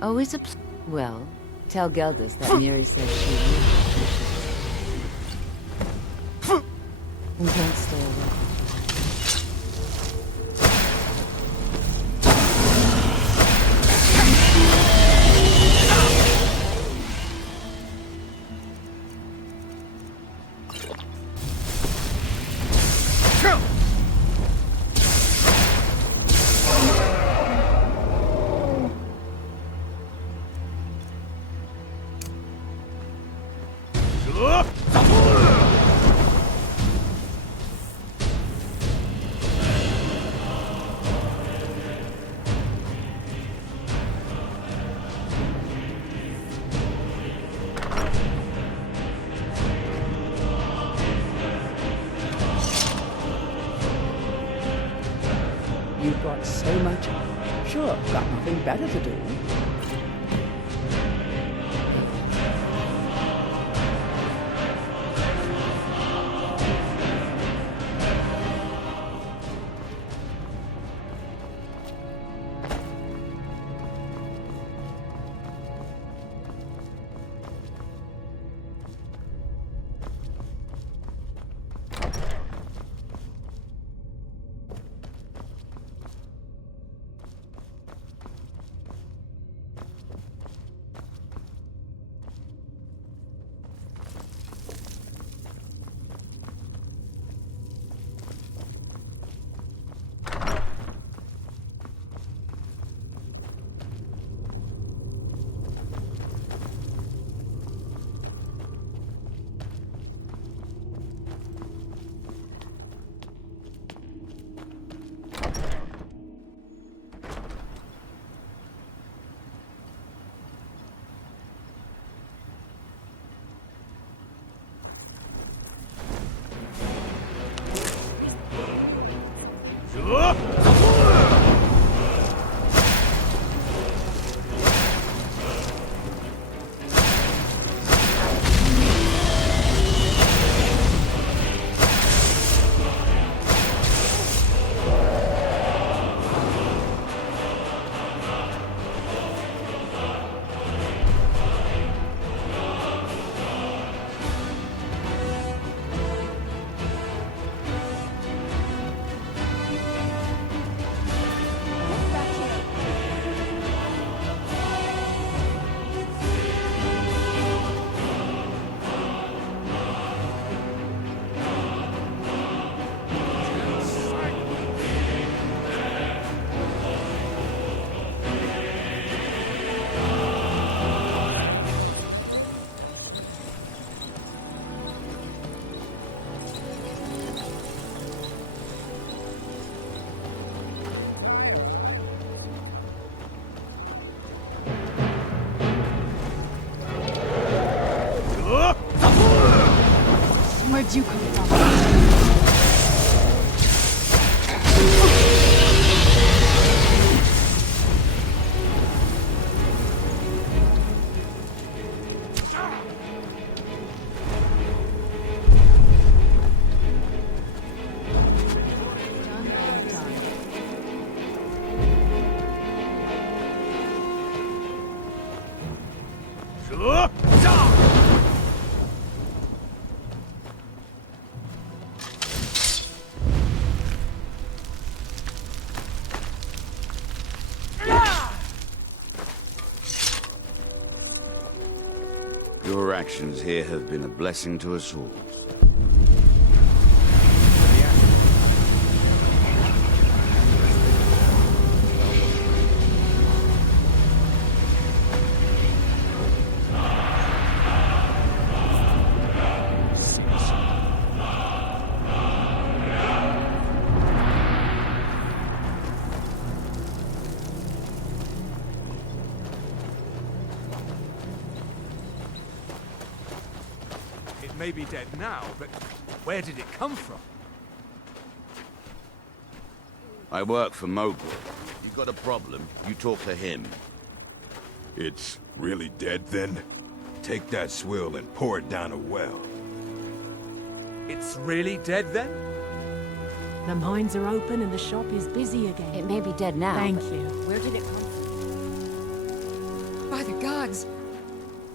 Always a well, tell Geldis that Miri says she will. And don't stay away. You've got so much. Sure, got nothing better to do. Where'd you come from? Your actions here have been a blessing to us all. May be dead now, but where did it come from? I work for Mogul. You got a problem, you talk to him. It's really dead then? Take that swill and pour it down a well. It's really dead then? The mines are open and the shop is busy again. It may be dead now. Thank but you. Where did it come from? By the gods!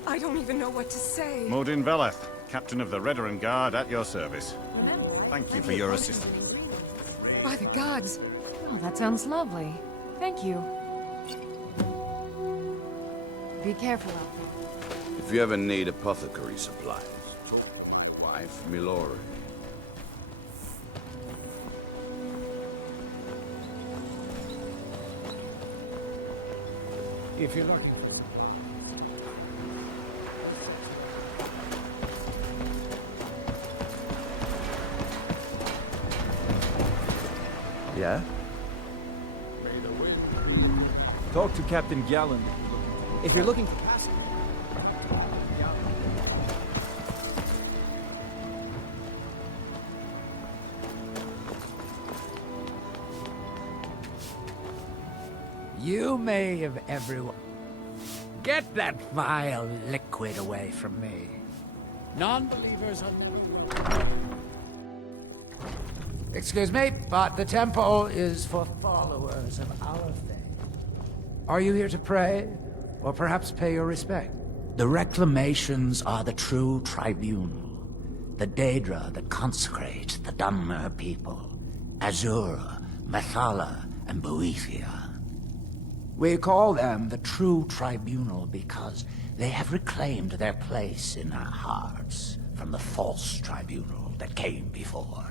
I don't even know what to say. Modin Veleth, Captain of the Redoran Guard, at your service. Thank you for your assistance. By the gods! Oh, that sounds lovely. Thank you. Be careful out there. If you ever need apothecary supplies, talk to my wife, Milori. If you like. Yeah? Talk to Captain Galland. If you're looking for passage. You may have everyone. Get that vile liquid away from me. Non-believers are... Excuse me, but the temple is for followers of our faith. Are you here to pray, or perhaps pay your respect? The reclamations are the true tribunal, the Daedra that consecrate the Dunmer people, Azura, Methala, and Boethia. We call them the true tribunal because they have reclaimed their place in our hearts from the false tribunal that came before.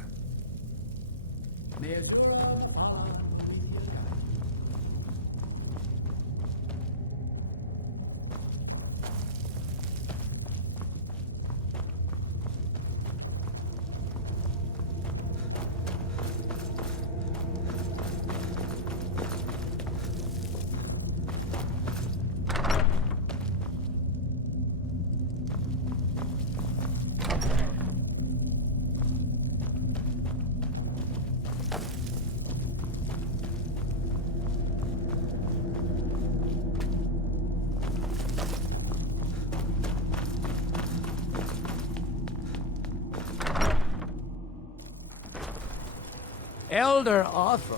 Elder Arthur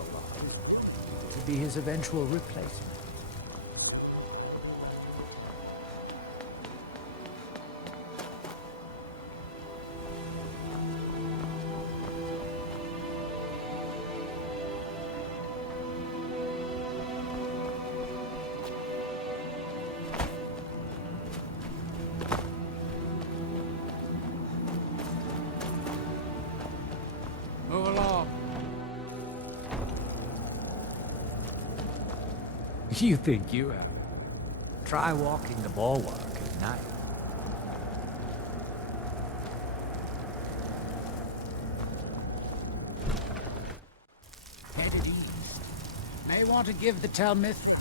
to be his eventual replacement. Move along. You think you have? Try walking the bulwark at night. Headed east. May want to give the Talmithra.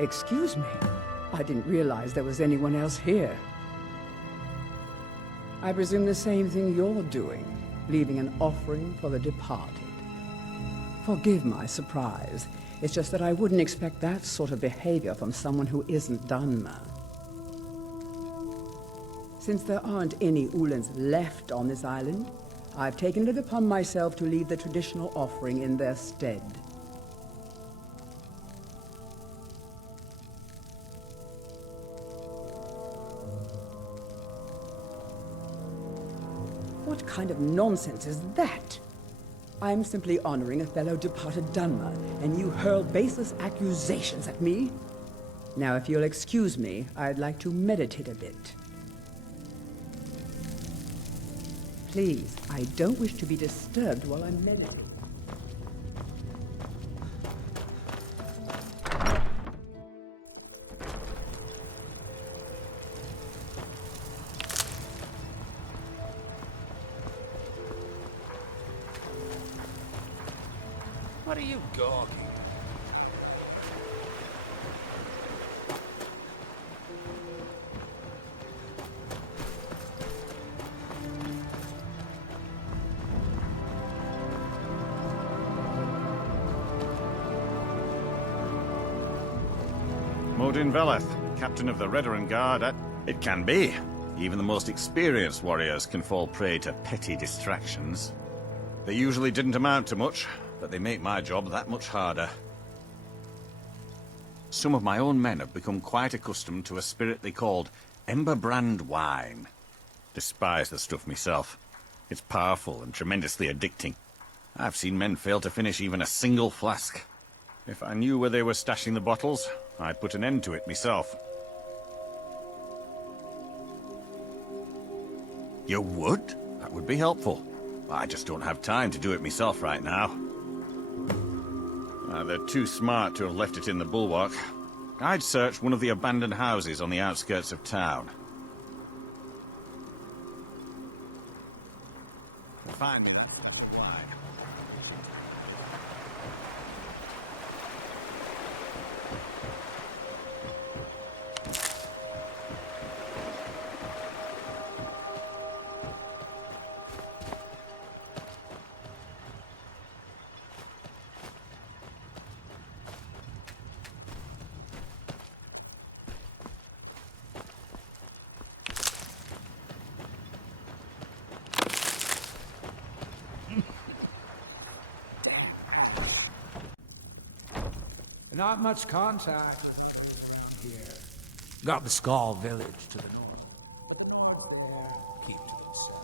Excuse me. I didn't realize there was anyone else here. I presume the same thing you're doing, leaving an offering for the departed. Forgive my surprise. It's just that I wouldn't expect that sort of behavior from someone who isn't Dunmer. Since there aren't any Ulans left on this island, I've taken it upon myself to leave the traditional offering in their stead. What kind of nonsense is that? I'm simply honoring a fellow departed Dunmer, and you hurl baseless accusations at me? Now, if you'll excuse me, I'd like to meditate a bit. Please, I don't wish to be disturbed while I'm meditating. What are you gawking? Modin Veleth, captain of the Redoran Guard at... It can be. Even the most experienced warriors can fall prey to petty distractions. They usually didn't amount to much, but they make my job that much harder. Some of my own men have become quite accustomed to a spirit they called Emberbrand wine. Despise the stuff myself. It's powerful and tremendously addicting. I've seen men fail to finish even a single flask. If I knew where they were stashing the bottles, I'd put an end to it myself. You would? That would be helpful. I just don't have time to do it myself right now. They're too smart to have left it in the bulwark. I'd search one of the abandoned houses on the outskirts of town. Find it. Not much contact around here. Got the Skull Village to the north, but the North there keep to themselves.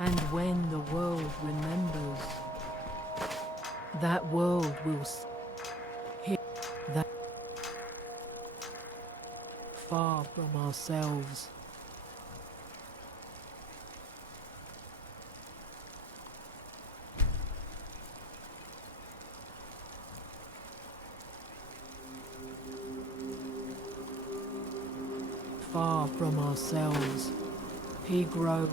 And when the world remembers, that world will hear that far from ourselves. Far from ourselves, he grows.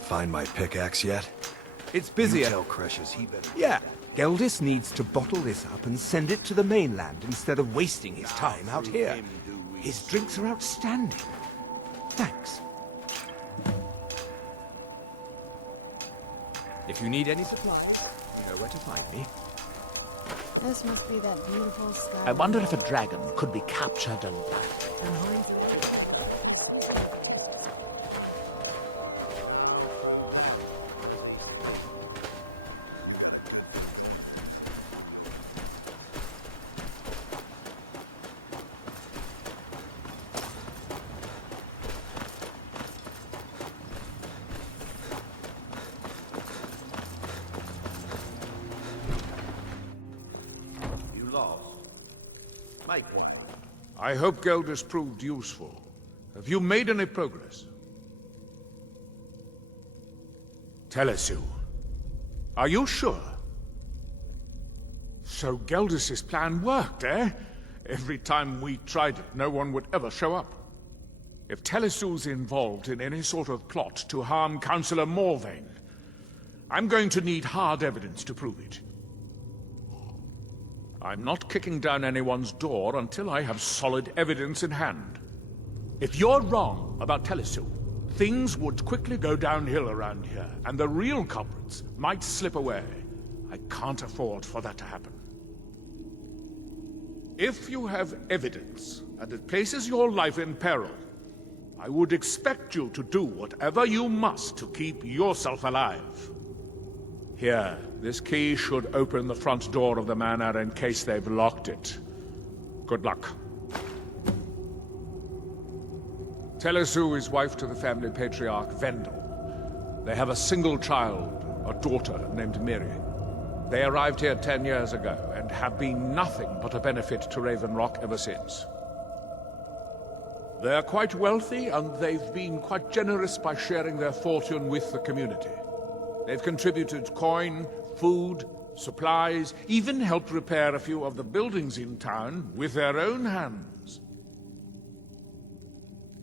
Find my pickaxe yet? It's busier. You tell Crushes he better... Yeah. Geldis needs to bottle this up and send it to the mainland instead of wasting his time out here. His drinks are outstanding. Thanks. If you need any supplies, you know where to find me. This must be that beautiful Skyrim. I wonder if a dragon could be captured alive. I hope Geldis proved useful. Have you made any progress? Telesu, are you sure? So Geldis' plan worked, eh? Every time we tried it, no one would ever show up. If Telesu's involved in any sort of plot to harm Councillor Morvain, I'm going to need hard evidence to prove it. I'm not kicking down anyone's door until I have solid evidence in hand. If you're wrong about Telesu, things would quickly go downhill around here, and the real culprits might slip away. I can't afford for that to happen. If you have evidence, and it places your life in peril, I would expect you to do whatever you must to keep yourself alive. Here, this key should open the front door of the manor in case they've locked it. Good luck. Telesu is wife to the family patriarch Vendel. They have a single child, a daughter named Miri. They arrived here 10 years ago and have been nothing but a benefit to Raven Rock ever since. They're quite wealthy, and they've been quite generous by sharing their fortune with the community. They've contributed coin, food, supplies, even helped repair a few of the buildings in town with their own hands.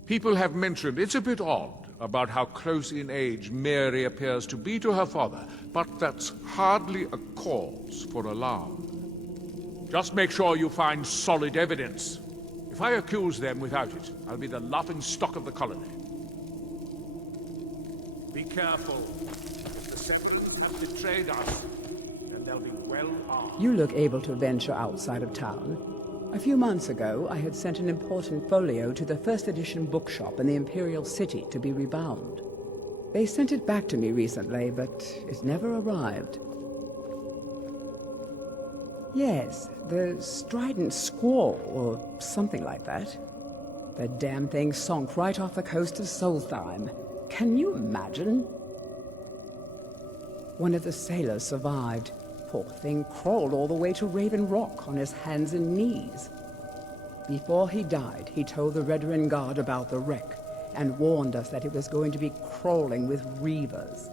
People have mentioned it's a bit odd about how close in age Mary appears to be to her father, but that's hardly a cause for alarm. Just make sure you find solid evidence. If I accuse them without it, I'll be the laughing stock of the colony. Be careful. If the Sentinels have betrayed us, then they'll be well armed. You look able to venture outside of town. A few months ago, I had sent an important folio to the first edition bookshop in the Imperial City to be rebound. They sent it back to me recently, but it never arrived. Yes, the Strident Squall, or something like that. The damn thing sunk right off the coast of Solstheim. Can you imagine? One of the sailors survived. Poor thing crawled all the way to Raven Rock on his hands and knees. Before he died, he told the Redoran Guard about the wreck, and warned us that it was going to be crawling with reavers.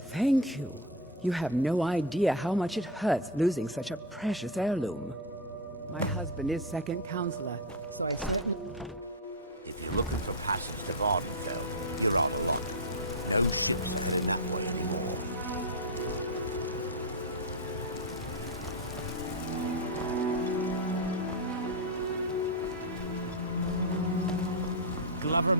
Thank you. You have no idea how much it hurts losing such a precious heirloom. My husband is second counselor, so I certainly... If you're looking for passage to Vardenfell, you're on the wrong. Don't sit that way anymore. Glover.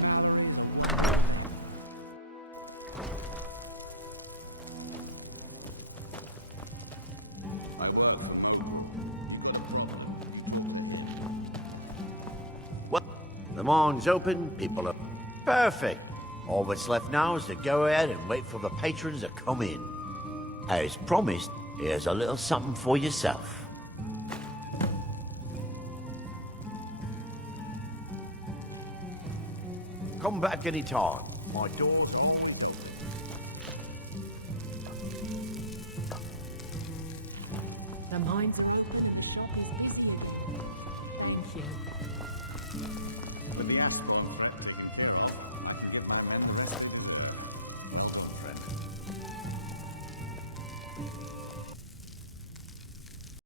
Well, the mine's open, people are perfect. All that's left now is to go ahead and wait for the patrons to come in. As promised, here's a little something for yourself. Come back any time. My door's open. The mines. The shop is busy. Yeah.